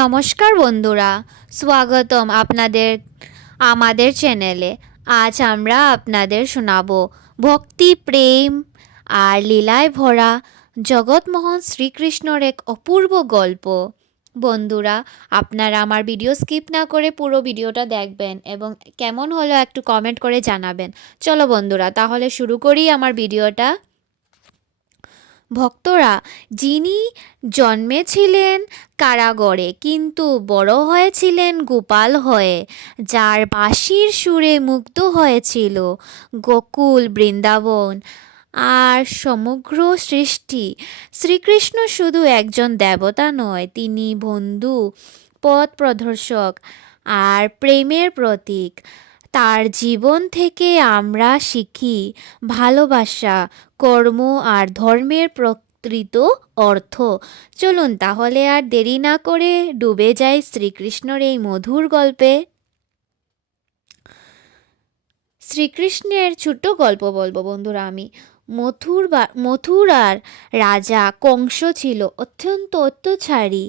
নমস্কার বন্ধুরা, স্বাগতম আপনাদের আমাদের চ্যানেলে। আজ আমরা আপনাদের শোনাবো ভক্তি, প্রেম আর লীলায় ভরা জগৎমোহন শ্রীকৃষ্ণর এক অপূর্ব গল্প। বন্ধুরা, আপনারা আমার ভিডিও স্কিপ না করে পুরো ভিডিওটা দেখবেন এবং কেমন হলো একটু কমেন্ট করে জানাবেন। চলো বন্ধুরা, তাহলে শুরু করি আমার ভিডিওটা। ভক্তরা, যিনি জন্মেছিলেন কারাগারে কিন্তু বড় হয়েছিলেন গোপাল হয়ে, যার বাঁশির সুরে মুগ্ধ হয়েছিল গোকুল, বৃন্দাবন আর সমগ্র সৃষ্টি। শ্রীকৃষ্ণ শুধু একজন দেবতা নয়, তিনি বন্ধু, পথ প্রদর্শক আর প্রেমের প্রতীক। তার জীবন থেকে আমরা শিখি ভালোবাসা, কর্ম আর ধর্মের প্রকৃত অর্থ। চলুন তাহলে আর দেরি না করে ডুবে যাই শ্রীকৃষ্ণর এই মধুর গল্পে। শ্রীকৃষ্ণের ছোট্ট গল্প বলবো বন্ধুরা আমি। মথুরার রাজা কংস ছিল অত্যন্ত অত্যাচারী।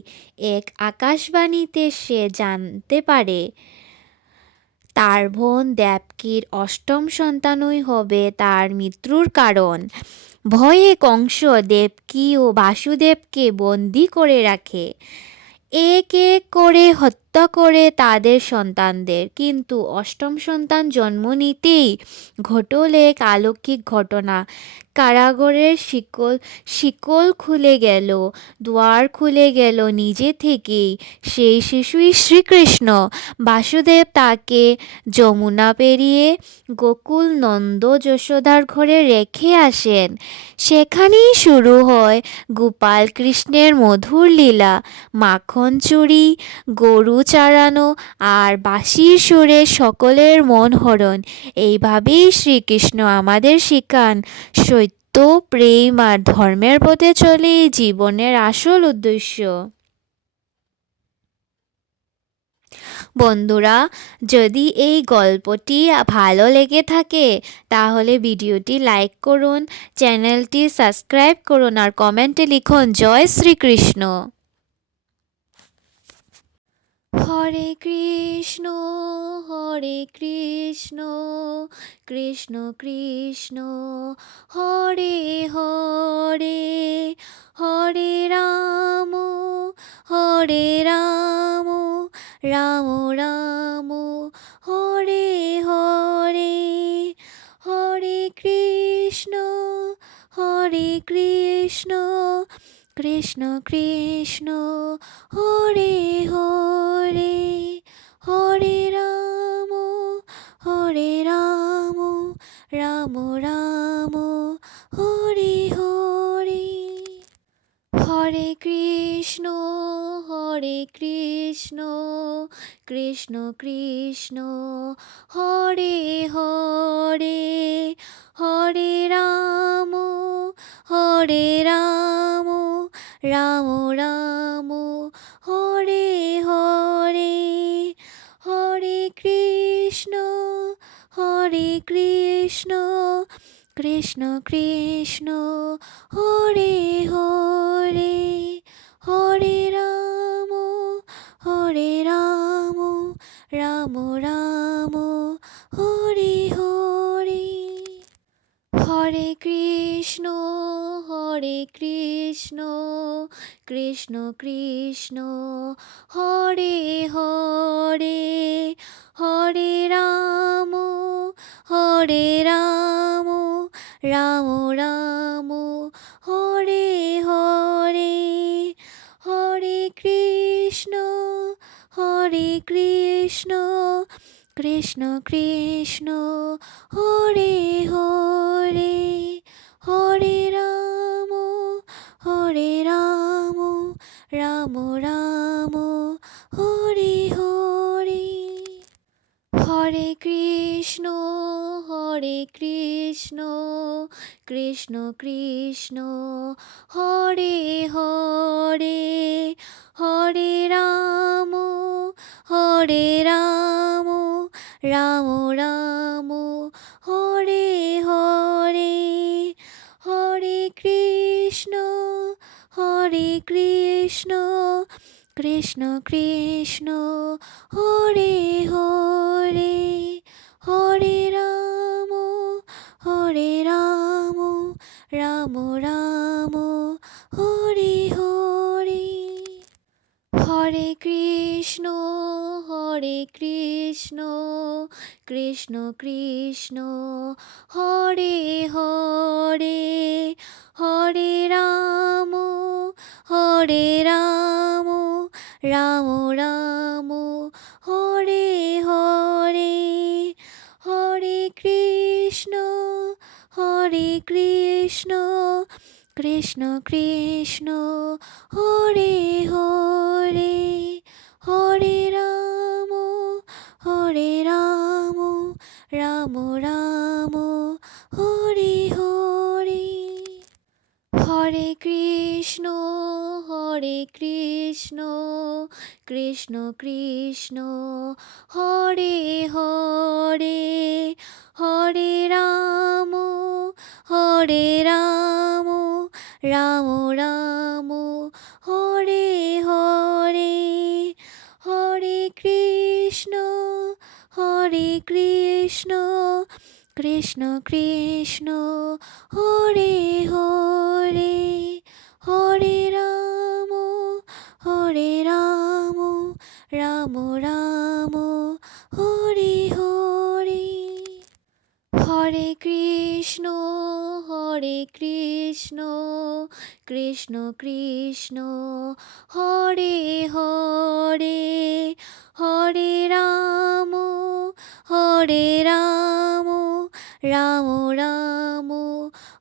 এক আকাশবাণীতে সে জানতে পারে তার বোন দেবকীর অষ্টম সন্তানই হবে তার মৃত্যুর কারণ। ভয়ে কংস দেবকী ও বাসুদেবকে বন্দি করে রাখে, এক এক করে হত্যা করে তাদের সন্তানদের। কিন্তু অষ্টম সন্তান জন্ম নিতেই ঘটল এক অলৌকিক ঘটনা। কারাগারের শিকল খুলে গেল, দুয়ার খুলে গেল নিজে থেকেই। সেই শিশুই শ্রীকৃষ্ণ। বাসুদেব তাকে যমুনা পেরিয়ে গোকুল নন্দ যশোদার ঘরে রেখে আসেন। সেখানেই শুরু হয় গোপাল কৃষ্ণের মধুর লীলা। মাখন চুরি, গরু চড়ানো আর বাঁশির সুরে সকলের মন হরণ। এইভাবেই শ্রীকৃষ্ণ আমাদের শিখান সত্য, প্রেম আর ধর্মের পথে চলে জীবনের আসল উদ্দেশ্য। বন্ধুরা, যদি এই গল্পটি ভালো লেগে থাকে তাহলে ভিডিওটি লাইক করুন, চ্যানেলটি সাবস্ক্রাইব করুন আর কমেন্টে লিখুন জয় শ্রীকৃষ্ণ। হরে কৃষ্ণ, হরে কৃষ্ণ, কৃষ্ণ কৃষ্ণ হরে হরে, হরে রাম, হরে রাম, রাম রাম হরে হরে। হরে কৃষ্ণ, হরে কৃষ্ণ, কৃষ্ণ কৃষ্ণ হরে হরে। হরে রাম, হরে রাম, রাম রাম হরে হরে। হরে কৃষ্ণ, হরে কৃষ্ণ, কৃষ্ণ কৃষ্ণ হরে হরে। হরে রাম, হরে রাম, রাম রাম হরে হরে। হরে কৃষ্ণ, হরে কৃষ্ণ, কৃষ্ণ কৃষ্ণ হরে হরে। হরে রাম, হরে রাম, রাম রাম হরে হরে। হরে কৃষ্ণ, হরে কৃষ্ণ, কৃষ্ণ কৃষ্ণ হরে হরে। হরে রাম, হরে রাম, রাম রাম হরে হরে। হরে কৃষ্ণ, হরে কৃষ্ণ, কৃষ্ণ কৃষ্ণ হরে হরে। হরে রাম, হরে রাম, রাম রাম হরে হরে। হরে কৃষ্ণ, হরে কৃষ্ণ, কৃষ্ণ কৃষ্ণ হরে হরে। হরে রাম, হরে রাম, রাম রাম হরে হরে। হরে কৃষ্ণ, হরে কৃষ্ণ, কৃষ্ণ কৃষ্ণ হরে হরে হরে রাম রাম রাম হরে হরে হরে কৃষ্ণ কৃষ্ণ কৃষ্ণ হরে হরে হরে রাম রাম রাম হরে হরে হরে কৃষ্ণ কৃষ্ণ কৃষ্ণ হরে হরে হরে রাম রাম রাম হরে হরে হরে কৃষ্ণ কৃষ্ণ কৃষ্ণ হরে হরে হরে রাম রাম রাম হরে হরে হরে কৃষ্ণ কৃষ্ণ কৃষ্ণ হরে হরে হরে রাম রাম রাম হরে হরে হরে কৃষ্ণ কৃষ্ণ কৃষ্ণ হরে হরে হরে রাম রাম রাম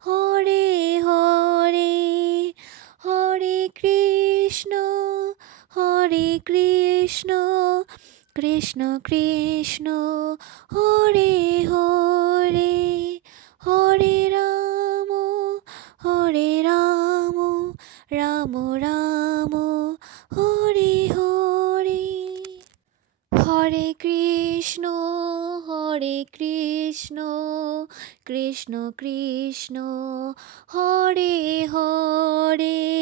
হরে হরে হরে কৃষ্ণ কৃষ্ণ কৃষ্ণ হরে হরে হরে রাম রাম রাম হরে হরে হরে কৃষ্ণ কৃষ্ণ কৃষ্ণ হরে হরে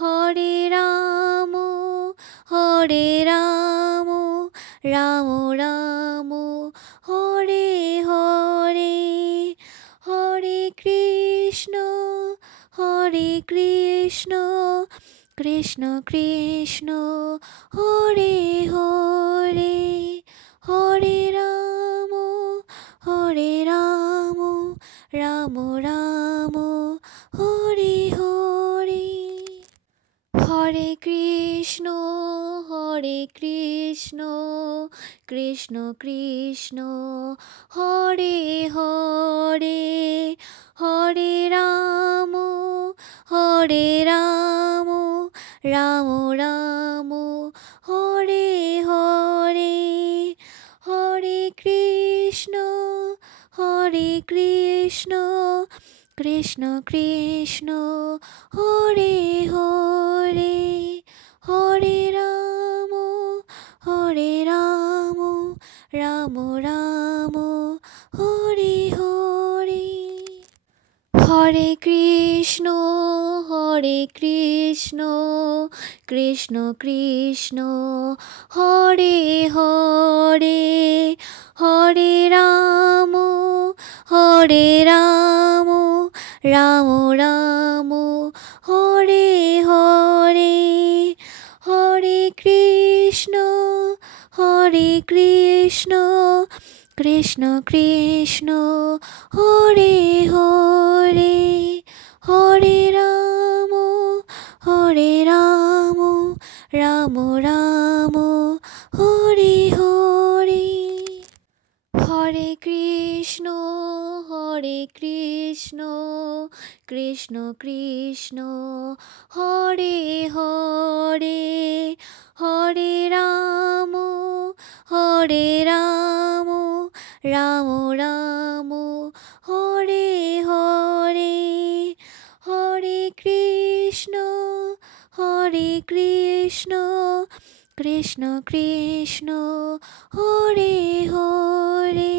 হরে রাম রাম রাম হরে হরে হরে কৃষ্ণ কৃষ্ণ কৃষ্ণ হরে হরে হরে রাম রাম রাম হরে হরে হরে কৃষ্ণ কৃষ্ণ কৃষ্ণ হরে হরে হরে রাম রাম রাম হরে হরে হরে কৃষ্ণ কৃষ্ণ কৃষ্ণ হরে হরে হরে রাম রাম রাম হরে হরে হরে কৃষ্ণ কৃষ্ণ কৃষ্ণ হরে হরে হরে রাম রাম রাম হরে হরে হরে কৃষ্ণ কৃষ্ণ কৃষ্ণ হরে হরে হরে রাম রাম রাম হরে হরে হরে কৃষ্ণ কৃষ্ণ কৃষ্ণ হরে হরে হরে রাম রাম রাম হরে হরে হরে কৃষ্ণ কৃষ্ণ কৃষ্ণ হরে হরে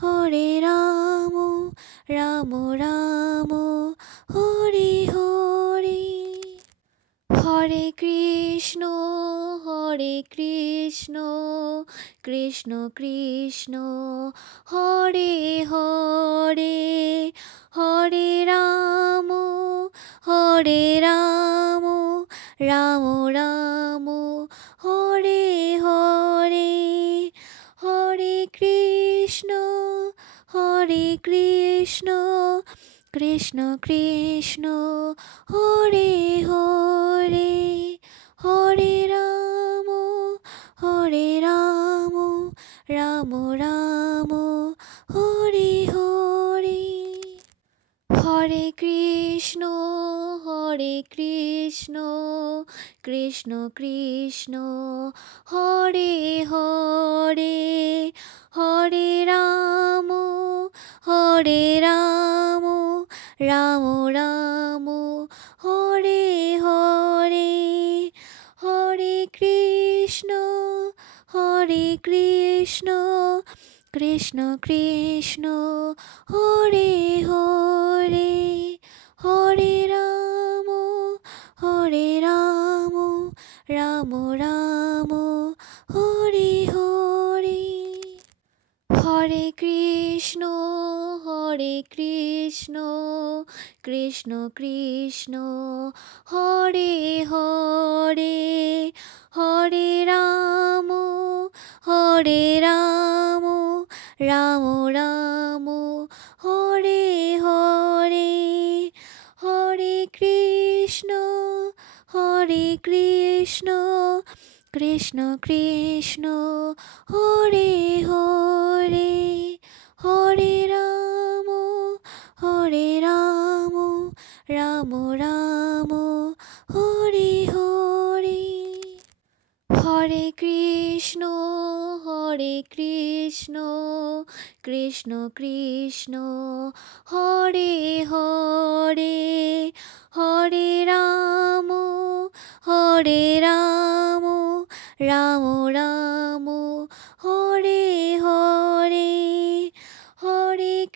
হরে রাম রাম রাম হরে হরে কৃষ্ণ হরে কৃষ্ণ কৃষ্ণ কৃষ্ণ হরে হরে হরে রাম রাম রাম হরে হরে হরে কৃষ্ণ কৃষ্ণ কৃষ্ণ হরে হরে হরে রাম রাম রাম হরে হরে হরে কৃষ্ণ কৃষ্ণ কৃষ্ণ হরে হরে হরে রাম রাম রাম হরে হরে হরে কৃষ্ণ কৃষ্ণ কৃষ্ণ হরে হরে হরে রাম রাম রাম হরে হরে হরে কৃষ্ণ কৃষ্ণ কৃষ্ণ হরে হরে হরে রাম রাম রাম হরে হরে হরে কৃষ্ণ কৃষ্ণ কৃষ্ণ হরে হরে হরে রাম রাম রাম হরে হরে হরে কৃষ্ণ কৃষ্ণ কৃষ্ণ হরে হরে হরে রাম রাম রাম হরে হরে হরে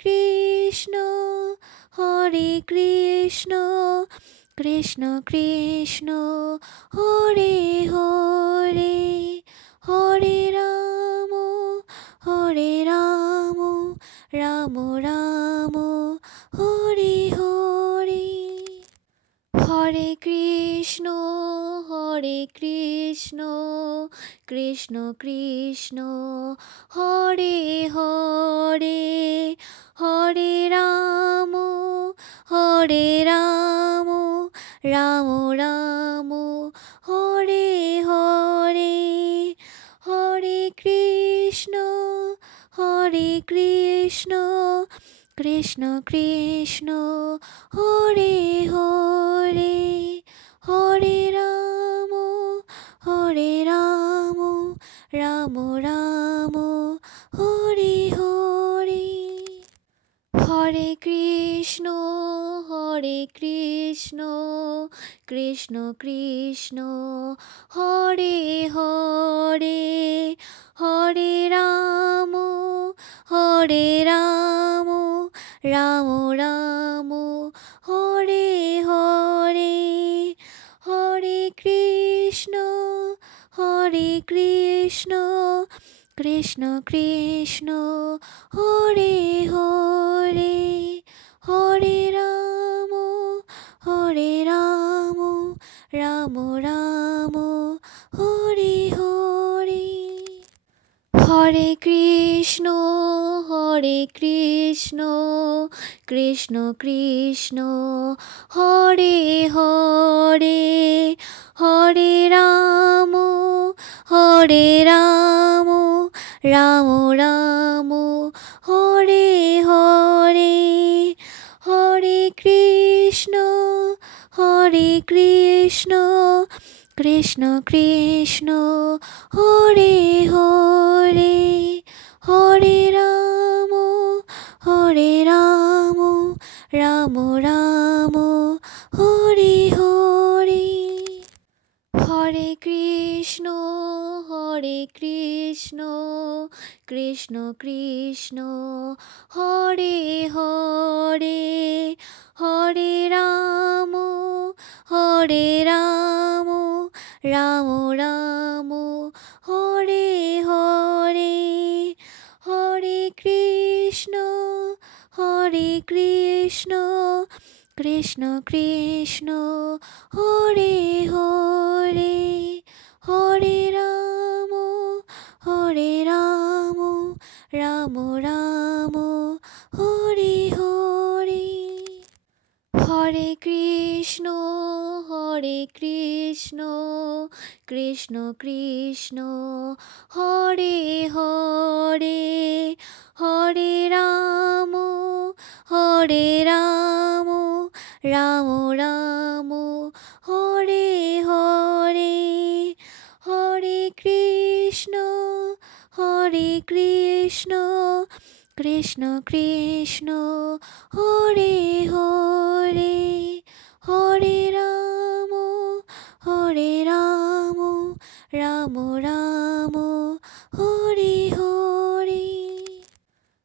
কৃষ্ণ কৃষ্ণ কৃষ্ণ হরে হরে হরে রাম রাম রাম হরে হরে হরে কৃষ্ণ কৃষ্ণ কৃষ্ণ হরে হরে হরে রাম রাম রাম হরে হরে হরে কৃষ্ণ কৃষ্ণ কৃষ্ণ হরে হরে হরে রাম রাম রাম হরে হরে হরে কৃষ্ণ কৃষ্ণ কৃষ্ণ হরে হরে হরে রাম রাম রাম হরে হরে হরে কৃষ্ণ কৃষ্ণ কৃষ্ণ হরে হরে হরে রাম রাম রাম হরে হরে হরে কৃষ্ণ কৃষ্ণ কৃষ্ণ হরে হরে হরে রাম রাম রাম হরে হরে হরে কৃষ্ণ কৃষ্ণ কৃষ্ণ হরে হরে হরে রাম রাম রাম হরে হরে হরে কৃষ্ণ কৃষ্ণ কৃষ্ণ হরে হরে হরে রাম রাম রাম হরে হরে, হরে কৃষ্ণ কৃষ্ণ কৃষ্ণ হরে হরে, হরে রাম রাম রাম হরে হরে, হরে কৃষ্ণ কৃষ্ণ কৃষ্ণ হরে হরে, হরে রাম রাম রাম হরে হরে, হরে কৃষ্ণ কৃষ্ণ কৃষ্ণ হরে হরে, হরে রাম রাম রাম হরে হরে,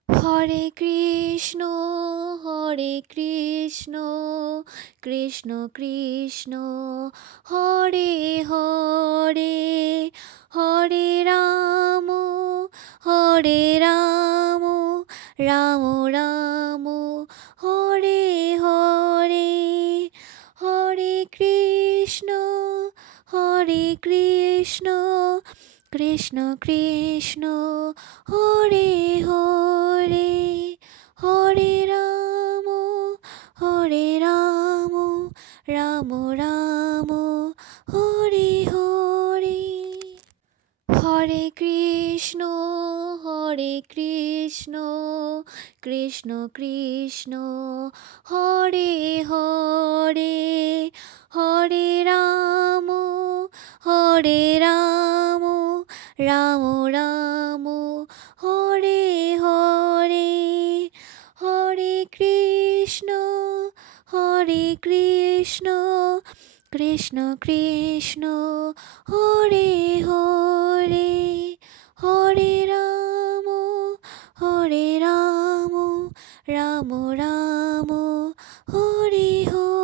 হরে কৃষ্ণ কৃষ্ণ কৃষ্ণ হরে হরে, হরে রাম রাম রাম হরে হরে, হরে কৃষ্ণ কৃষ্ণ কৃষ্ণ হরে হরে, হরে রাম রাম রাম হরে হরে, হরে কৃষ্ণ কৃষ্ণ কৃষ্ণ হরে হরে, হরে রাম রাম রাম হরে হরে, হরে কৃষ্ণ কৃষ্ণ কৃষ্ণ হরে হরে, হরে রাম রাম রাম হরে হরে।